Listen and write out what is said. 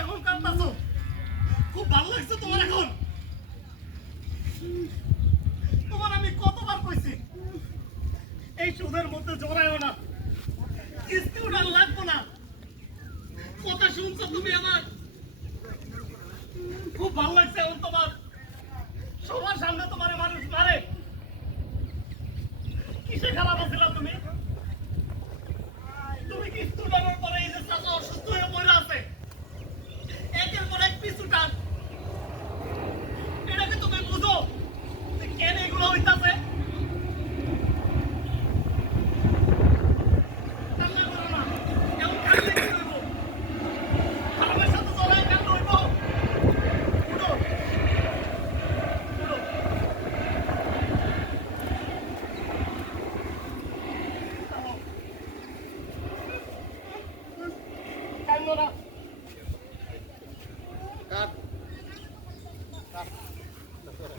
এখন কাঁদতাছো, খুব ভালো লাগছে তোমার এখন? তোমার আমি কতবার কইছি এই সুদের মধ্যে জড়ায়ও না, কিস্তি উঠান লাগবো না। কথা শুনছো তুমি আমার? খুব ভালো লাগছে এখন তোমার? সবার সামনে তোমার মানুষ মারে, কিসে খারাপ আছিলাম তুমি? তুমি কিস্তি উঠানোর পরে এই যে চাচা অসুস্থ হয়ে পড়ে আছে, একের পর এক পিছু টান, এটাকে তুমি বুঝো যে কেন এগুলো হইতাছে? কান্না করো না, এমন কান্দলে কি হইব? খারাপের সাথে চলায় কান্দলে হইব? উঠো, উঠো। কান্দো না।